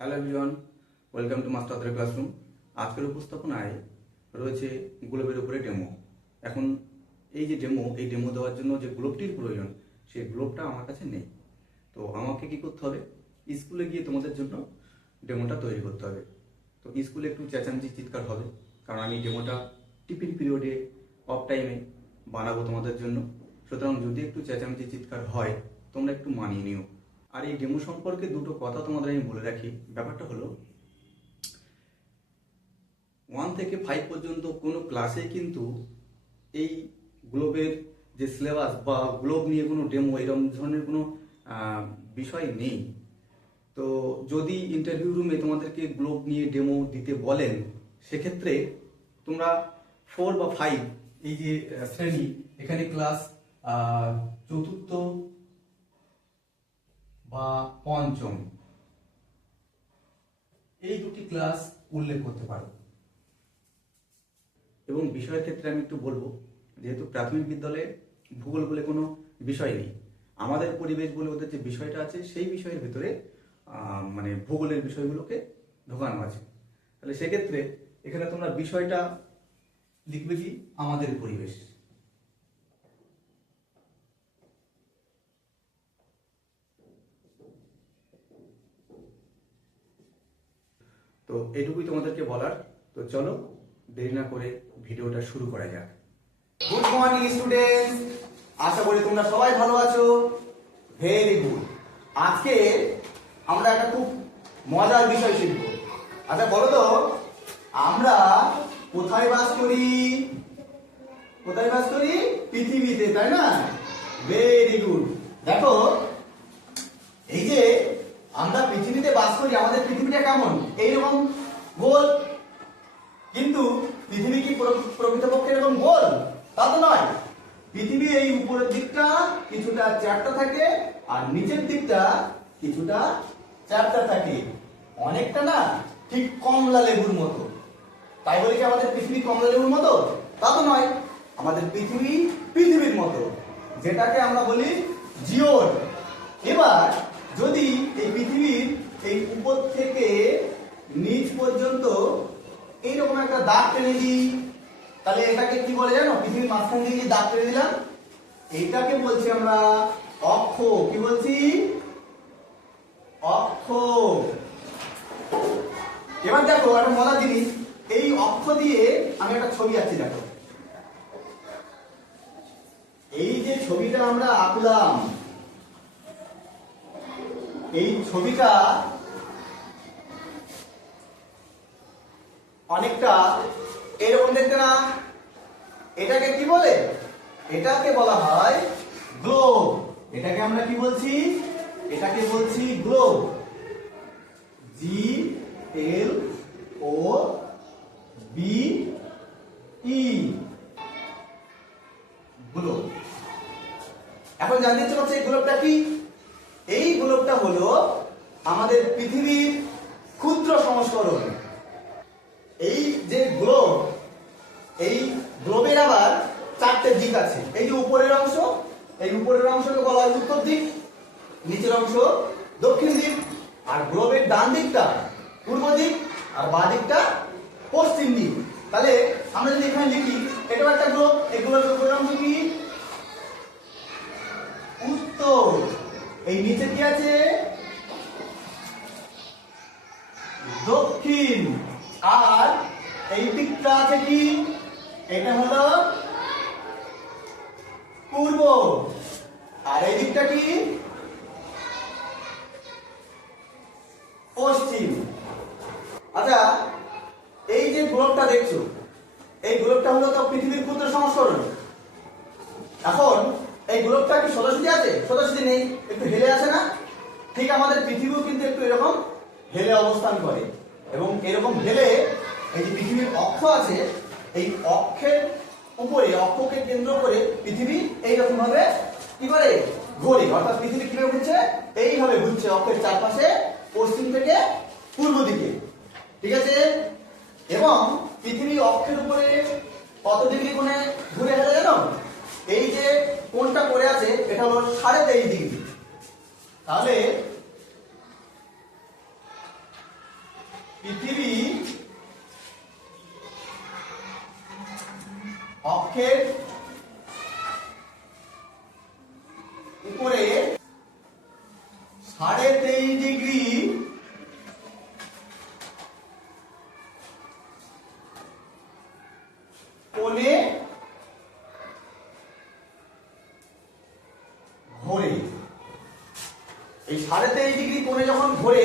Hello everyone, welcome to master author classroom. আজকের উপস্থাপনায় রয়েছে গ্লোবের উপরে ডেমো। এখন এই যে ডেমো দেওয়ার জন্য যে গ্লোবটির প্রয়োজন, সেই গ্লোবটা আমার কাছে নেই। তো আমাকে কি করতে হবে? স্কুলে গিয়ে তোমাদের জন্য ডেমোটা তৈরি করতে হবে। তো স্কুলে একটু চেঁচামেচি চিৎকার হবে, কারণ আমি ডেমোটা টিফিন পিরিয়ডে অফ টাইমে বানাবো তোমাদের জন্য। সুতরাং যদি একটু চেঁচামেচি চিৎকার হয়, তোমরা একটু মানিয়ে নিও। আর এই ডেমো সম্পর্কে দুটো কথা তোমাদের আমি বলে রাখি। ব্যাপারটা হলো, 1 থেকে 5 পর্যন্ত কোনো ক্লাসে কিন্তু এই গ্লোবের যে সিলেবাস বা গ্লোব নিয়ে কোনো ডেমো এরকম ধরনের কোনো বিষয় নেই। তো যদি ইন্টারভিউ রুমে তোমাদেরকে গ্লোব নিয়ে ডেমো দিতে বলেন, সেক্ষেত্রে তোমরা 4 বা 5 এই যে শ্রেণী, এখানে ক্লাস চতুর্থ বা পঞ্চম, এই দুটি ক্লাস উল্লেখ করতে পারো। এবং বিষয়ের ক্ষেত্রে আমি একটু বলবো, যেহেতু প্রাথমিক বিদ্যালয়ে ভূগোল বলে কোনো বিষয় নেই, আমাদের পরিবেশ বলে ওদের যে বিষয়টা আছে, সেই বিষয়ের ভিতরে মানে ভূগোলের বিষয়গুলোকে ঢোকানো আছে। তাহলে সেক্ষেত্রে এখানে তোমরা বিষয়টা লিখবে কি, আমাদের পরিবেশ। তো এটুকুই তোমাদেরকে বলার। তো চলো দেরি না করে ভিডিওটা শুরু করা যাক। গুড মর্নিং স্টুডেন্টস, আশা করি তোমরা সবাই ভালো আছো। Very good. আজকে আমরা একটা খুব মজার বিষয় শিখব। আচ্ছা বলো তো, আমরা কোথায় বাস করি? কোথায় বাস করি? পৃথিবীতে, তাই না? Very good. দেখো, এই যে আমরা পৃথিবীতে বাস করি, আমাদের পৃথিবীটা কেমন? এইরকম গোল। কিন্তু পৃথিবী কি প্রকৃতপক্ষে এরকম গোল? তা তো নয়। পৃথিবী এই উপরের দিকটা কিছুটা চ্যাপ্টা থাকে, আর নিচের দিকটা কিছুটা চ্যাপ্টা থাকে। অনেকটা না, ঠিক কমলা লেবুর মতো। তাই বলে কি আমাদের পৃথিবী কমলা লেবুর মতো? তা তো নয়। আমাদের পৃথিবী পৃথিবীর মতো, যেটাকে আমরা বলি জিওড। এবার যদি এই পৃথিবীর এই উপর থেকে নিচ পর্যন্ত এইরকম একটা দাগ টেনে দিই, তাহলে এটাকে কি বলে জানো? পৃথিবীর মাঝখান দিয়ে যে দাগ টেনে দিলাম, এইটাকে বলছি আমরা অক্ষ। কি বলছি? অক্ষ। এবার দেখো একটা মজার জিনিস, এই অক্ষ দিয়ে আমি একটা ছবি আঁকছি। দেখো, এই যে ছবিটা আমরা আঁকলাম, এই ছবিটা অনেকটা এরকম দেখতে না? এটাকে কি বলে? এটাকে বলা হয় গ্লোব। এটাকে আমরা কি বলছি? এটাকে বলছি গ্লোব। GLOBE, globe. এখন জানতে ইচ্ছে করছে এই গ্লোবটা কি? এই গ্লোবটা হলো আমাদের পৃথিবীর ক্ষুদ্র সংস্করণ। এই যে গ্লোব, এই গ্লোবের আবার 4টে দিক আছে। এই যে উপরের অংশ, এই উপরের অংশকে বলা হয় উত্তর দিক, নিচের অংশ দক্ষিণ দিক, আর গ্লোবের ডান দিকটা পূর্ব দিক, আর বাঁ দিকটা পশ্চিম দিক। তাহলে আমরা যদি এখানে লিখি, এটাও একটা গ্লোব। এই গ্লোবের উপরের অংশ কি? উত্তর। এই নিচে কি আছে? দক্ষিণ। আর এই দিকটা আছে কি? এটা হলো পূর্ব। আর এই দিকটা কি? পশ্চিম। আচ্ছা, এই যে গ্লোবটা দেখছো, এই গ্লোবটা হলো তো পৃথিবীর ক্ষুদ্র সংস্করণ। এখন এই গ্লোবটা কি সোজাসুজি আছে? সোজাসুজি নেই, একটু হেলে আছে না? ঠিক আমাদের পৃথিবীও কিন্তু একটু এরকম হেলে অবস্থান করে। এবং এরকম হেলে এই যে পৃথিবীর অক্ষ আছে, এই অক্ষের উপরে, অক্ষকে কেন্দ্র করে পৃথিবী এইরকম ভাবে কি করে ঘোরে। অর্থাৎ পৃথিবী কিভাবে ঘুরছে? এইভাবে ঘুরছে অক্ষের চারপাশে, পশ্চিম থেকে পূর্ব দিকে। ঠিক আছে? এবং পৃথিবী অক্ষের উপরে কত ডিগ্রি কোণে ঘুরে গেলে জানো? এই যে কোণটা পড়ে আছে, এটা হলো 23.5 ডিগ্রি। তাহলে পৃথিবী অক্ষের উপরে 23.5 ডিগ্রি কোণে ঘোরে। এই 23.5 ডিগ্রি কোণে যখন ঘোরে,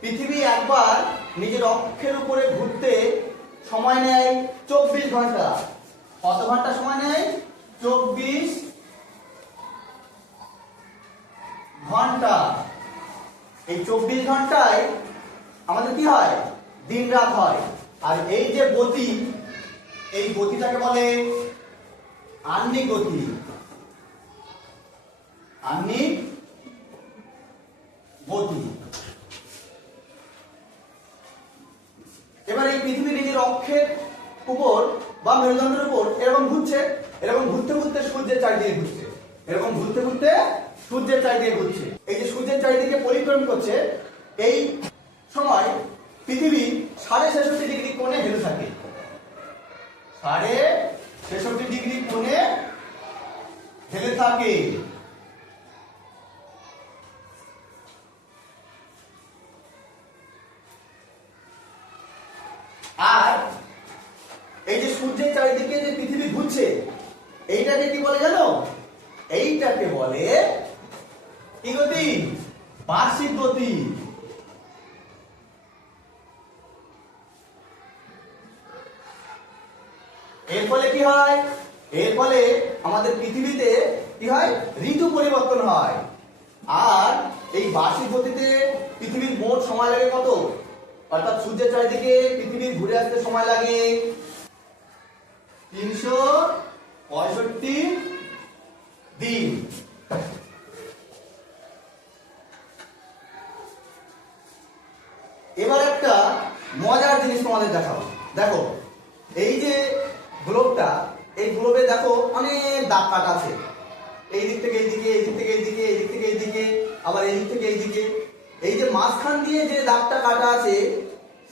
পৃথিবী একবার নিজের অক্ষের উপরে ঘুরতে সময় নেয় 24 ঘন্টা। কত ঘন্টা সময় নেয়? 24 ঘন্টা। এই 24 ঘন্টায় আমাদের কি হয়? দিন রাত হয়। আর এই যে গতি, এই গতিটাকে বলে আহ্নিক গতি। আহ্নিক গতি। এবার এই পৃথিবী নিজের অক্ষের উপর বা মেরুদণ্ডের উপর এরকম ঘুরছে, এরকম ঘুরতে ঘুরতে সূর্যের চারিদিকে ঘুরছে, এরকম ঘুরতে ঘুরতে সূর্যের চারিদিকে ঘুরছে। এই যে সূর্যের চারিদিকে পরিক্রম করছে, এই সময় পৃথিবী 66.5 ডিগ্রি কোণে হেলে থাকে। 66.5 ডিগ্রি কোণে হেলে থাকে। আর এই যে সূর্যের চারিদিকে যে পৃথিবী ঘুরছে, এইটাকে কি বলে জানো? এইটাকে বলে কি গতি? বার্ষিক গতি। এর ফলে কি হয়? এর ফলে আমাদের পৃথিবীতে কি হয়? ঋতু পরিবর্তন হয়। আর এই বার্ষিক গতিতে পৃথিবীর মোট সময় লাগে কত? অর্থাৎ সূর্যের চারিদিকে পৃথিবী ঘুরে আসতে সময় লাগে 365 দিন। এবার একটা মজার জিনিস তোমাদের দেখাবো। দেখো, এই যে গ্লোবটা, এই গ্লোবে দেখো অনেক দাগ কাটা আছে। এই দিক থেকে এই দিকে, এই দিক থেকে এই দিকে, এই দিক থেকে এই দিকে, আবার এই দিক থেকে এই দিকে। এই যে মাঝখান দিয়ে যে দাগটা কাটা আছে,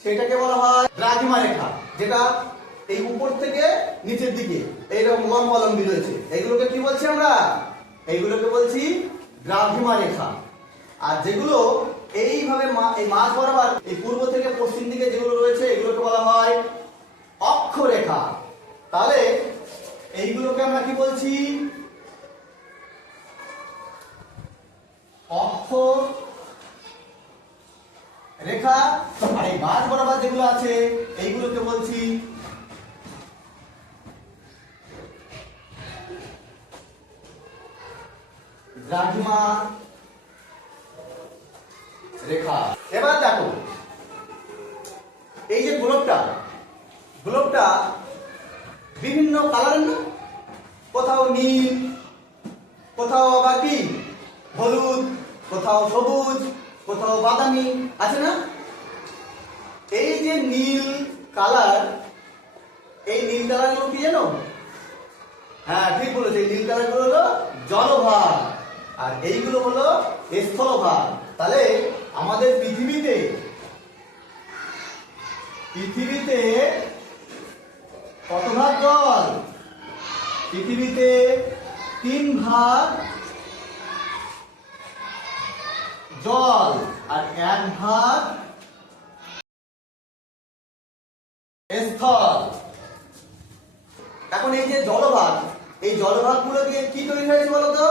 সেটাকে বলা হয় দ্রাঘিমা রেখা, যেটা এই উপর থেকে নিচের দিকে এইরকম লম্বালম্বি রয়েছে। এইগুলোকে কি বলছি আমরা? এইগুলোকে বলছি দ্রাঘিমা রেখা। আর যেগুলো এইভাবে এই মাঝ বরাবর এই পূর্ব থেকে পশ্চিম দিকে যেগুলো রয়েছে, এগুলোকে বলা হয় অক্ষরেখা। তাহলে এইগুলোকে আমরা কি বলছি? অক্ষ রেখা। আর এই মাঝ বরাবর যেগুলো আছে, এইগুলোকে বলছি দ্রাঘিমা রেখা। এবার দেখো, এই যে গ্লোবটা বিভিন্ন কালারের না? কোথাও নীল, কোথাও আবার কি হলুদ, কোথাও সবুজ, কোথাও বাদামি আছে না? এই যে নীল কালার, এই নীল কালার গুলো কি জানো? হ্যাঁ, ঠিক বলেছে। এই নীল কালার গুলো হলো জলভাগ, আর এইগুলো হলো স্থলভাগ। তাহলে আমাদের পৃথিবীতে কত ভাগ জল? পৃথিবীতে 3 ভাগ জল আর 1 ভাগ স্থল। এখন এই যে জলভাগ, এই জলভাগগুলো দিয়ে কি তৈরি হয়েছে বলতো?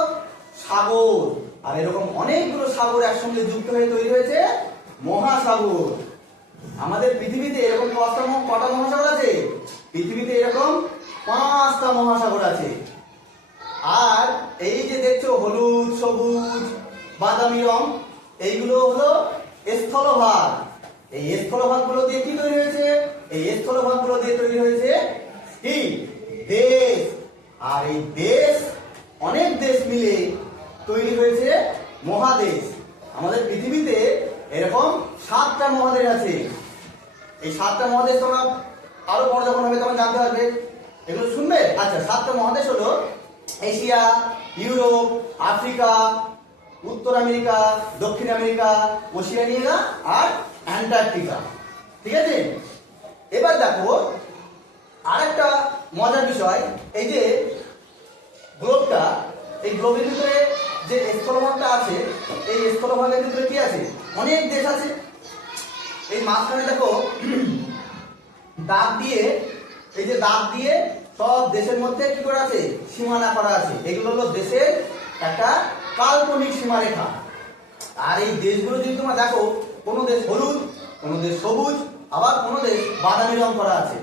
সাগর। আর এরকম অনেকগুলো সাগর একসঙ্গে যুক্ত হয়ে তৈরি হয়েছে মহাসাগর। আমাদের পৃথিবীতে এরকম কটা মহাসাগর আছে? পৃথিবীতে এরকম 5টা মহাসাগর আছে। আর এই যে দেখছো হলুদ, সবুজ, বাদামি রং, এইগুলো হলো স্থলভাগ। এই স্থলভাগগুলো দিয়ে কি তৈরি হয়েছে? এই স্থলভাগগুলো দিয়ে তৈরি হয়েছে কি? দেশ। আর এই দেশ, অনেক দেশ মিলে তৈরি হয়েছে মহাদেশ। আমাদের পৃথিবীতে এরকম 7টা মহাদেশ আছে। এই 7টা মহাদেশ তোমরা আরো বড় যখন হবে তখন জানতে পারবে। এগুলো শুনবে? আচ্ছা, 7টা মহাদেশ হলো এশিয়া, ইউরোপ, আফ্রিকা, উত্তর আমেরিকা, দক্ষিণ আমেরিকা, ওশেনিয়া আর অ্যান্টার্কটিকা। ঠিক আছে? এবার দেখো আরেকটা মজার বিষয়, এই যে গ্লোবটা, এই গ্লোবের ভিতরে যে স্থলভাগটা আছে, এই স্থলভাগের ভিতরে কি আছে? অনেক দেশ আছে। এই মাঝখানে দেখো দাগ দিয়ে, এই যে দাগ দিয়ে সব দেশের মধ্যে কি করা আছে? সীমানা করা আছে। এগুলো হলো দেশের একটা কাল্পনিক সীমারেখা। আর এই দেশগুলো যদি তোমরা দেখো, কোনো দেশ হলুদ, কোনো দেশ সবুজ, আবার কোনো দেশ বাদামি রং করা আছে।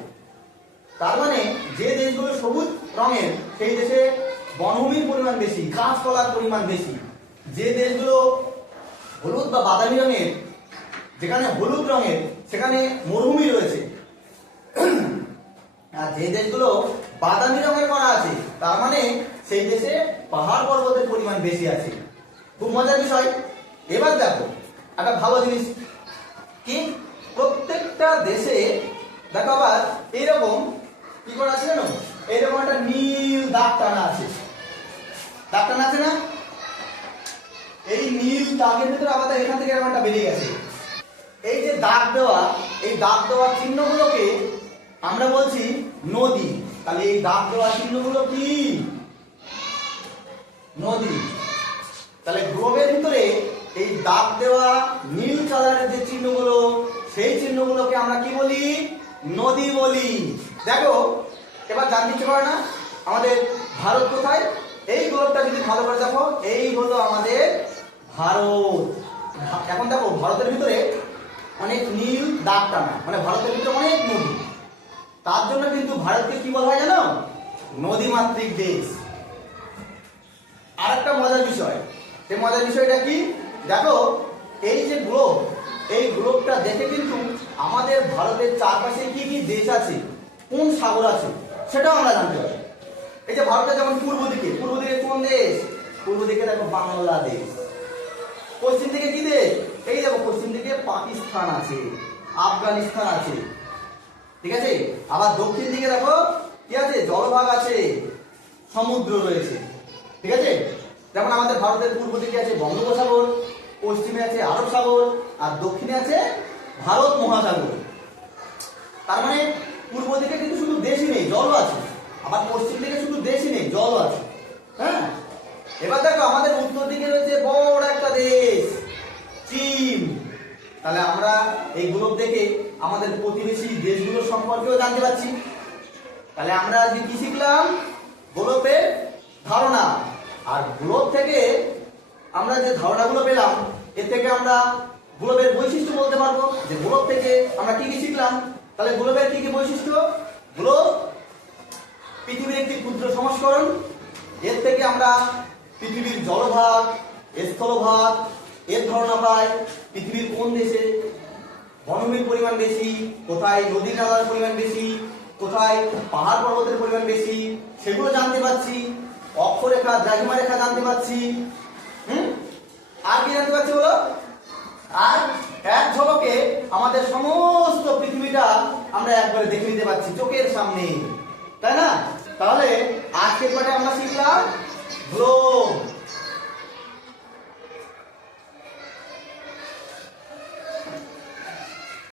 তার মানে যে দেশগুলো সবুজ রঙের সেই দেশে বনভূমির পরিমাণ বেশি, গাছপালার পরিমাণ বেশি। যে দেশগুলো হলুদ বা বাদামি রঙের, যেখানে হলুদ রঙের, সেখানে মরুভূমি রয়েছে। আর যে দেশগুলো বাদামি রঙের করা আছে, তার মানে সেই দেশে পাহাড় পর্বতের পরিমাণ বেশি আছে। খুব মজার বিষয়। এবার দেখো একটা ভালো জিনিস কি, প্রত্যেকটা দেশে দেখো আবার এইরকম কি করা আছে জানো? এইরকম একটা নীল দাগ টানা আছে। দাগ টানা আছে না? এই নীল দাগের ভিতরে আবার এখান থেকে এরকম একটা বেরিয়ে গেছে। এই যে দাগ দেওয়া, এই দাগ দেওয়া চিহ্নগুলোকে আমরা বলছি নদী। তাহলে এই দাগ দেওয়া চিহ্নগুলো কি? নদী। তাহলে গ্লোবের ভিতরে এই দাগ দেওয়া নীল কালারের যে চিহ্নগুলো, সেই চিহ্নগুলোকে আমরা কি বলি? নদী বলি। দেখো এবার জানতে ইচ্ছে করে না আমাদের ভারত কোথায়? এই গ্লোবটা যদি ভালো করে দেখো, এই হলো আমাদের ভারত। এখন দেখো ভারতের ভিতরে অনেক নীল দাগ টানা, মানে ভারতের ভিতরে অনেক নদী। তার জন্য কিন্তু ভারতকে কি বলা হয় জানো? নদীমাতৃক দেশ। আর একটা মজার বিষয়, সেই মজার বিষয়টা কি? দেখো এই যে গ্লোব, এই গ্লোবটা দেখে কিন্তু আমাদের ভারতের চারপাশে কি কি দেশ আছে, কোন সাগর আছে, সেটাও আমরা জানতে পারি। এই যে ভারতের যেমন পূর্ব দিকে, পূর্ব দিকে কোন দেশ? পূর্ব দিকে দেখো বাংলাদেশ। পশ্চিম দিকে কি দেশ? এই দেখো পশ্চিম দিকে পাকিস্তান আছে, আফগানিস্তান আছে। ঠিক আছে? আবার দক্ষিণ দিকে দেখো কি আছে? জলভাগ আছে, সমুদ্র রয়েছে। ঠিক আছে? যেমন আমাদের ভারতের পূর্ব দিকে আছে বঙ্গোপসাগর, পশ্চিমে আছে আরব সাগর, আর দক্ষিণে আছে ভারত মহাসাগর। তার মানে পূর্ব দিকে কিন্তু শুধু দেশই নেই, জলও আছে। আবার পশ্চিম দিকে শুধু দেশই নেই, জলও আছে। হ্যাঁ, এবার দেখো আমাদের উত্তর দিকে রয়েছে বড় একটা দেশ, চীন। তাহলে আমরা এই গ্লোব দেখে আমাদের প্রতিবেশী দেশগুলোর সম্পর্কেও জানতে পারছি। তাহলে আমরা আজকে কি শিখলাম? গ্লোবের ধারণা। আর গ্লোব থেকে আমরা যে ধারণাগুলো পেলাম, এর থেকে আমরা গ্লোবের বৈশিষ্ট্য বলতে পারবো যে গ্লোব থেকে আমরা কি কি শিখলাম। তাহলে গ্লোবের কি কি বৈশিষ্ট্য? গ্লোব পৃথিবীর একটি ক্ষুদ্র সংস্করণ। এর থেকে আমরা পৃথিবীর জলভাগ, স্থলভাগ এর ধারণা পাই। পৃথিবীর কোন দেশে বনভূমির পরিমাণ বেশি, কোথায় নদী নালার পরিমাণ বেশি, কোথায় পাহাড় পর্বতের পরিমাণ বেশি, সেগুলো জানতে পারছি। অক্ষরেখা, দ্রাঘিমা রেখা জানতে পারছি। আর কি জানতে পারছি বলো? আর এক ঝলকে আমাদের সমস্ত পৃথিবীটা আমরা একবারে দেখে নিতে পারছি চোখের সামনে, তাই না? তাহলে আজকের পাঠে আমরা শিখলাম গ্লোব।